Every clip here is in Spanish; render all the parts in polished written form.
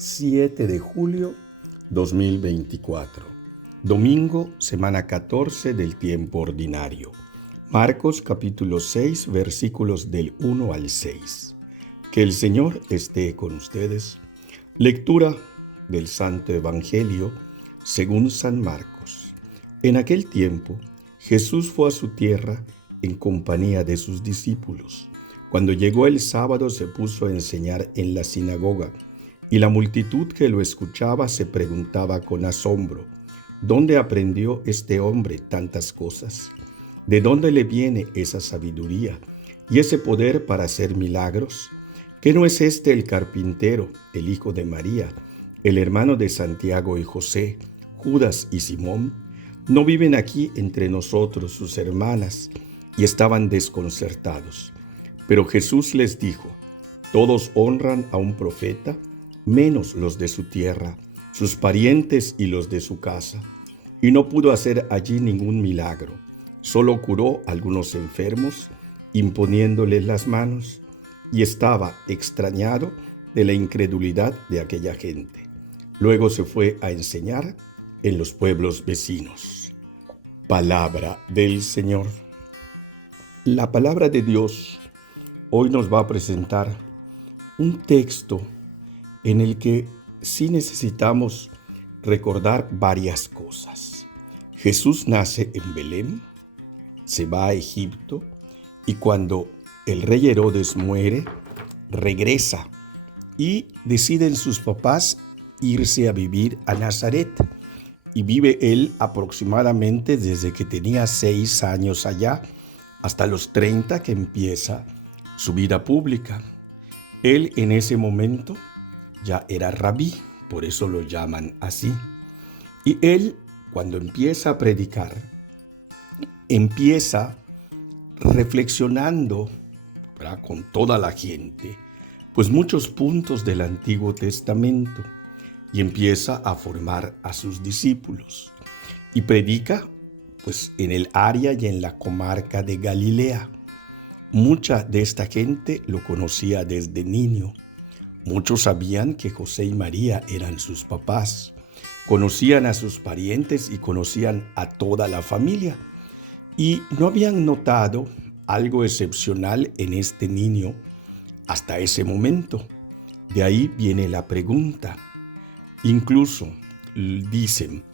7 de julio 2024. Domingo, semana 14 del tiempo ordinario. Marcos capítulo 6, versículos del 1 al 6. Que el Señor esté con ustedes. Lectura del Santo Evangelio según San Marcos. En aquel tiempo, Jesús fue a su tierra en compañía de sus discípulos. Cuando llegó el sábado, se puso a enseñar en la sinagoga, y la multitud que lo escuchaba se preguntaba con asombro: ¿dónde aprendió este hombre tantas cosas? ¿De dónde le viene esa sabiduría y ese poder para hacer milagros? ¿Qué no es este el carpintero, el hijo de María, el hermano de Santiago y José, Judas y Simón? ¿No viven aquí entre nosotros sus hermanas? Y estaban desconcertados. Pero Jesús les dijo: todos honran a un profeta, menos los de su tierra, sus parientes y los de su casa. Y no pudo hacer allí ningún milagro, solo curó a algunos enfermos, imponiéndoles las manos, y estaba extrañado de la incredulidad de aquella gente. Luego se fue a enseñar en los pueblos vecinos. Palabra del Señor. La palabra de Dios hoy nos va a presentar un texto en el que sí necesitamos recordar varias cosas. Jesús nace en Belén, se va a Egipto, y cuando el rey Herodes muere, regresa y deciden sus papás irse a vivir a Nazaret. Y vive él aproximadamente desde que tenía 6 años allá hasta los 30, que empieza su vida pública. Él en ese momento ya era rabí, por eso lo llaman así. Y él, cuando empieza a predicar, empieza reflexionando, ¿verdad?, con toda la gente, pues muchos puntos del Antiguo Testamento, y empieza a formar a sus discípulos. Y predica pues en el área y en la comarca de Galilea. Mucha de esta gente lo conocía desde niño. Muchos sabían que José y María eran sus papás. Conocían a sus parientes y conocían a toda la familia. Y no habían notado algo excepcional en este niño hasta ese momento. De ahí viene la pregunta. Incluso dicen: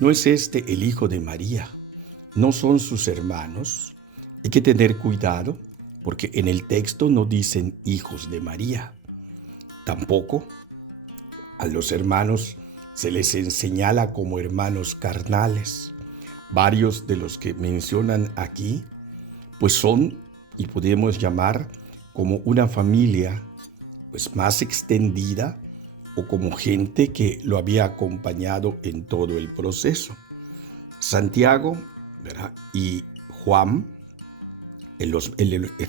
¿no es este el hijo de María? ¿No son sus hermanos? Hay que tener cuidado porque en el texto no dicen hijos de María. Tampoco a los hermanos se les señala como hermanos carnales. Varios de los que mencionan aquí pues son, y podemos llamar como una familia pues más extendida, o como gente que lo había acompañado en todo el proceso. Santiago, ¿verdad?, y Juan,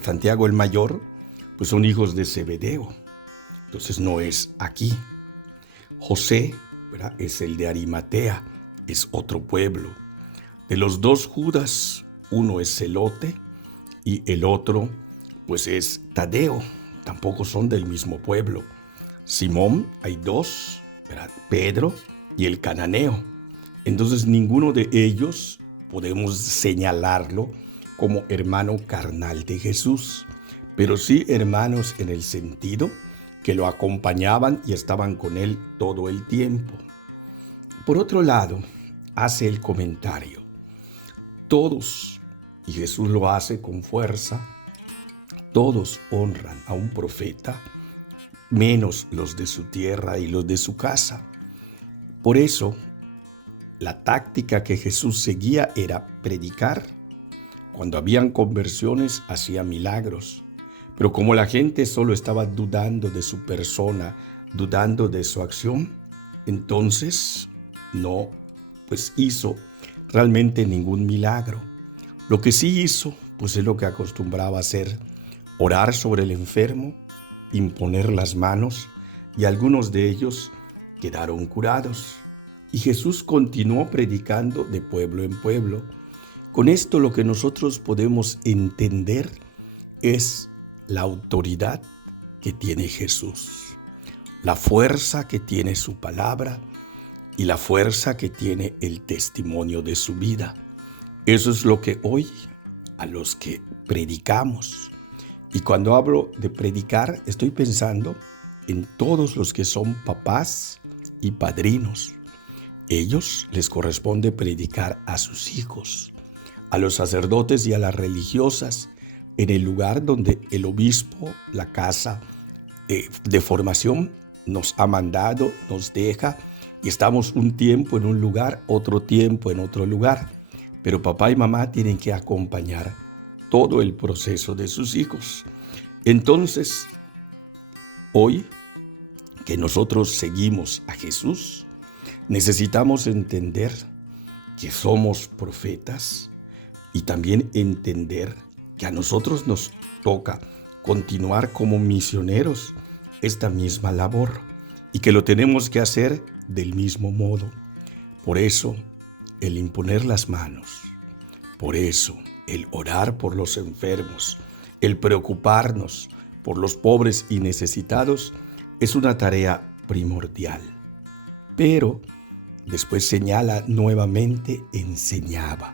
Santiago el mayor, pues son hijos de Zebedeo. Entonces no es aquí. José, ¿verdad?, es el de Arimatea, es otro pueblo. De los 2 Judas, uno es Zelote y el otro pues es Tadeo. Tampoco son del mismo pueblo. Simón, hay 2, ¿verdad?, Pedro y el cananeo. Entonces ninguno de ellos podemos señalarlo como hermano carnal de Jesús, pero sí hermanos en el sentido que lo acompañaban y estaban con él todo el tiempo. Por otro lado, hace el comentario: todos, y Jesús lo hace con fuerza, todos honran a un profeta, menos los de su tierra y los de su casa. Por eso, la táctica que Jesús seguía era predicar. Cuando habían conversiones, hacía milagros. Pero como la gente solo estaba dudando de su persona, dudando de su acción, entonces no pues hizo realmente ningún milagro. Lo que sí hizo, pues es lo que acostumbraba a hacer: orar sobre el enfermo, imponer las manos, y algunos de ellos quedaron curados. Y Jesús continuó predicando de pueblo en pueblo. Con esto lo que nosotros podemos entender es la autoridad que tiene Jesús. la fuerza que tiene su palabra y la fuerza que tiene el testimonio de su vida. Eso es lo que hoy a los que predicamos. Y cuando hablo de predicar, estoy pensando en todos los que son papás y padrinos. Ellos les corresponde predicar a sus hijos, a los sacerdotes y a las religiosas, en el lugar donde el obispo, la casa de formación, nos ha mandado, nos deja, y estamos un tiempo en un lugar, otro tiempo en otro lugar. Pero papá y mamá tienen que acompañar todo el proceso de sus hijos. Entonces, hoy que nosotros seguimos a Jesús, necesitamos entender que somos profetas y también entender que a nosotros nos toca continuar como misioneros esta misma labor y que lo tenemos que hacer del mismo modo. Por eso, el imponer las manos, por eso, el orar por los enfermos, el preocuparnos por los pobres y necesitados es una tarea primordial. Pero después señala nuevamente enseñaba.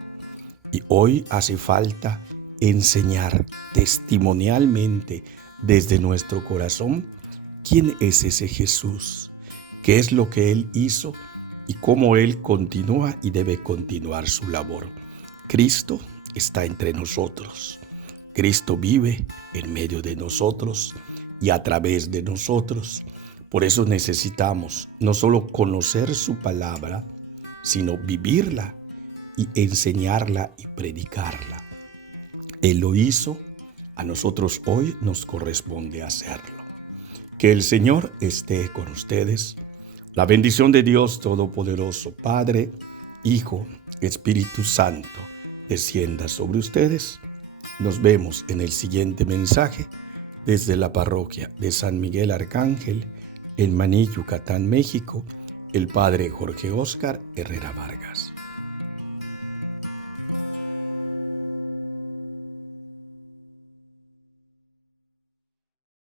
Y hoy hace falta enseñar testimonialmente desde nuestro corazón quién es ese Jesús, qué es lo que Él hizo y cómo Él continúa y debe continuar su labor. Cristo está entre nosotros. Cristo vive en medio de nosotros y a través de nosotros. Por eso necesitamos no solo conocer su palabra, sino vivirla y enseñarla y predicarla. Él lo hizo, a nosotros hoy nos corresponde hacerlo. Que el Señor esté con ustedes. La bendición de Dios Todopoderoso, Padre, Hijo, Espíritu Santo, descienda sobre ustedes. Nos vemos en el siguiente mensaje desde la parroquia de San Miguel Arcángel, en Maní, Yucatán, México, el Padre Jorge Óscar Herrera Vargas.